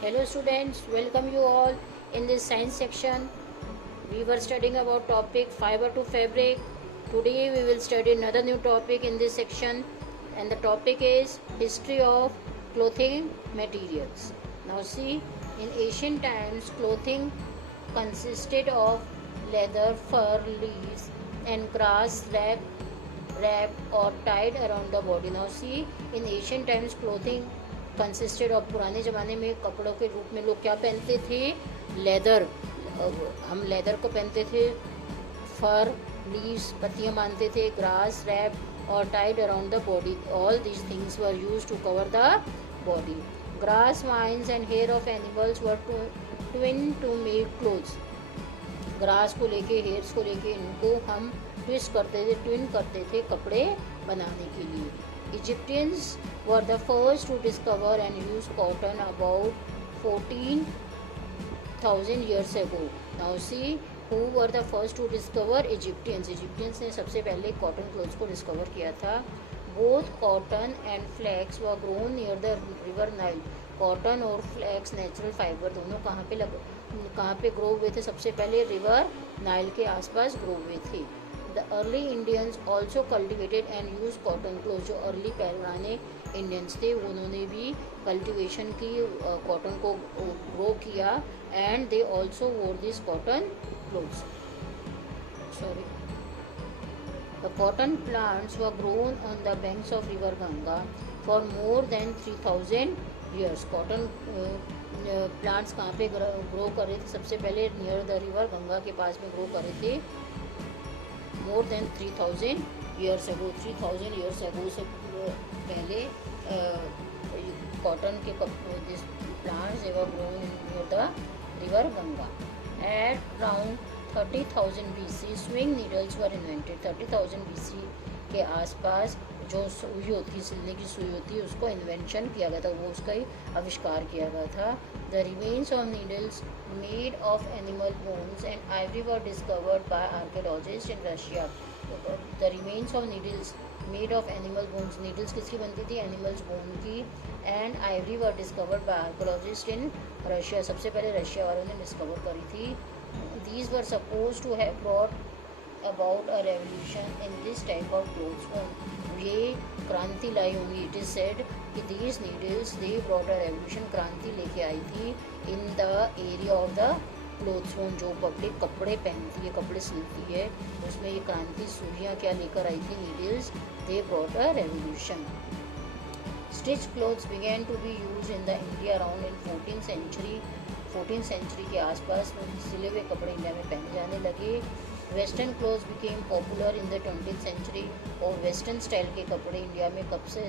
Hello students, welcome you all in this science section. We were studying about topic fiber to fabric. Today we will study another new topic in this section, and the topic is history of clothing materials. Now see, in ancient times clothing consisted of leather, fur, leaves and grass wrapped or tied around the body. Now see, in ancient times clothing consisted of पुराने ज़माने में कपड़ों के रूप में लोग क्या पहनते थे, लेदर, हम लेदर को पहनते थे, फर, लीव्स, पत्तियाँ बांधते थे, ग्रास रैप और tied around the body. All these things were use to cover the body. Grass, vines and hair of animals were twin to make clothes. Grass को लेके, हेयर्स को लेके इनको हम ट्विस्ट करते थे, ट्विन करते थे कपड़े बनाने के लिए. Egyptians were the first to discover and use cotton about 14,000 years ago. Now see, who were the first to discover? Egyptians. Egyptians ने सबसे पहले cotton clothes को discover किया था. Both cotton and flax were grown near the river Nile. Cotton और flex natural fibre दोनों कहाँ पे ग्रो हुए थे? सबसे पहले रिवर नाइल के आसपास ग्रो हुए थे. The early Indians also cultivated and use cotton cloth. जो अर्ली पुराने इंडियंस थे उन्होंने भी कल्टिवेशन की, कॉटन को ग्रो किया, एंड दे ऑल्सो वोर this cotton clothes. Sorry. The cotton plants were grown on the banks of river Ganga for more than 3000 years. Cotton plants कहाँ पे ग्रो कर रहे थे? सबसे पहले नियर द रिवर गंगा के पास में ग्रो कर रहे थे. More than 3000 years ago, 3000 years ago से पहले कॉटन के plants ever grown near the river Ganga. At around 30,000 BC swing needles were invented. 30,000 BC के आसपास जो सुई होती, सिलने की सुई होती है, उसको इन्वेंशन किया गया था, वो उसका ही आविष्कार किया गया था. The remains of needles made of animal bones and ivory were discovered by archaeologist in Russia. The remains of needles made of animal bones, needles किसकी बनती थी? एनिमल्स बोन की. And ivory were discovered by archaeologist in Russia. सबसे पहले Russia वालों ने discover करी थी. These were suppose to have brought about a revolution in this type of clothes. ये क्रांति लाई होंगी. इट इज़ सेड कि these needles they brought a revolution, क्रांति लेके आई थी in the area of the clothes. जो पब्लिक कपड़े पहनती है, कपड़े सिलती है, उसमें ये क्रांति सुइयाँ क्या लेकर आई थी? Needles. They brought a revolution. Stitch clothes began to be use in the India around in 14th century के आसपास सिले हुए कपड़े इंडिया में पहने जाने लगे. Western clothes became popular in the 20th century. और वेस्टर्न स्टाइल के कपड़े इंडिया में कब से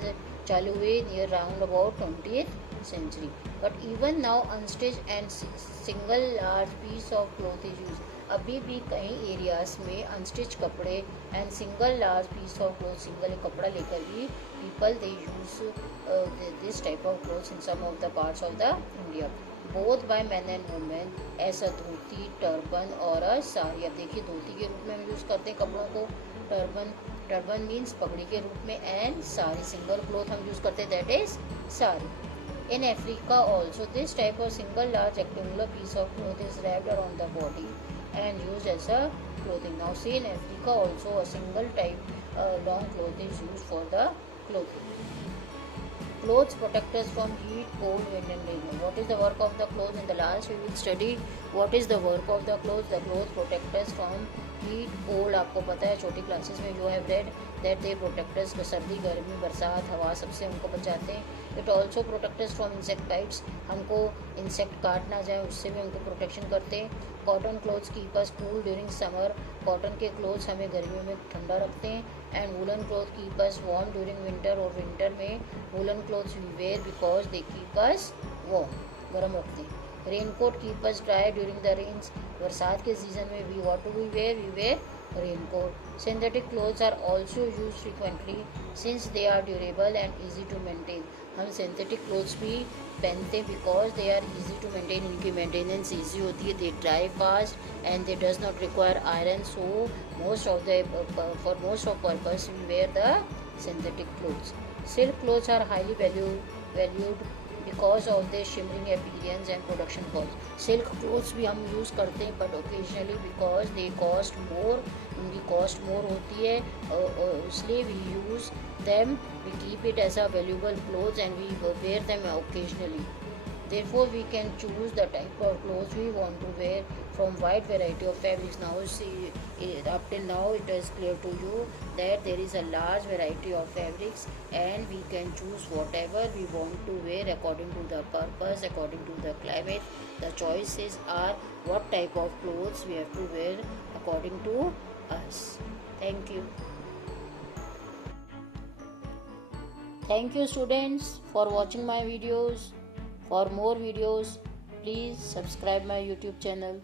चालू हुए? Near round about 20th century. But even now unstitch and single large piece of cloth is use. अभी भी कई एरियाज में अनस्टिच कपड़े and single large piece of cloth, single कपड़ा लेकर भी people they use this type of clothes in some of the parts of the India, both by man and women as a dhoti, turban और a sari. अब देखिए, धोती के रूप में हम यूज़ करते हैं कपड़ों को, टर्बन मीन्स पगड़ी के रूप में, एंड साड़ी सिंगल क्लोथ हम यूज़ करते हैं, that is sari. In Africa also this type of single large rectangular piece of cloth is wrapped around the body and used as a clothing. Now see, in Africa also a single type long cloth is used for the clothing. Clothes protect us from heat, cold, wind and rain. What is the work of the clothes? In the last we will study what is the work of the clothes. The clothes protect us from heat, cold. आपको पता है छोटी classes में जो है read that they protect us, सर्दी, गर्मी, बरसात, हवा सबसे हमको बचाते हैं. It also protect us from insect bites. हमको इंसेक्ट काट ना जाए उससे भी हमको प्रोटेक्शन करते हैं. Cotton clothes keep us cool during summer. Cotton के क्लोथ्स हमें गर्मियों में ठंडा रखते हैं. And woollen cloth keep us warm during winter. और विंटर में woollen clothes we wear because they keep us warm, गर्म रखते हैं. Raincoat keep us dry during the rains. बरसात के सीजन में we what do we wear raincoat. Synthetic clothes are also use frequently since they are durable and easy to maintain. हम synthetic clothes भी पहनते हैं because they are easy to maintain. इनकी maintenance easy होती है. They dry fast and they does not require iron. So for most of purpose we wear the synthetic clothes. Silk clothes are highly valued because of their shimmering appearance and production cost. Silk clothes भी हम use करते हैं but occasionally because they cost more, उनकी cost more होती है इसलिए we use them, we keep it as a valuable clothes and we wear them occasionally. Therefore, we can choose the type of clothes we want to wear from wide variety of fabrics. Now, see, up till now, it is clear to you that there is a large variety of fabrics, and we can choose whatever we want to wear according to the purpose, according to the climate. The choices are what type of clothes we have to wear according to us. Thank you. Thank you, students, for watching my videos. For more videos, please subscribe my YouTube channel.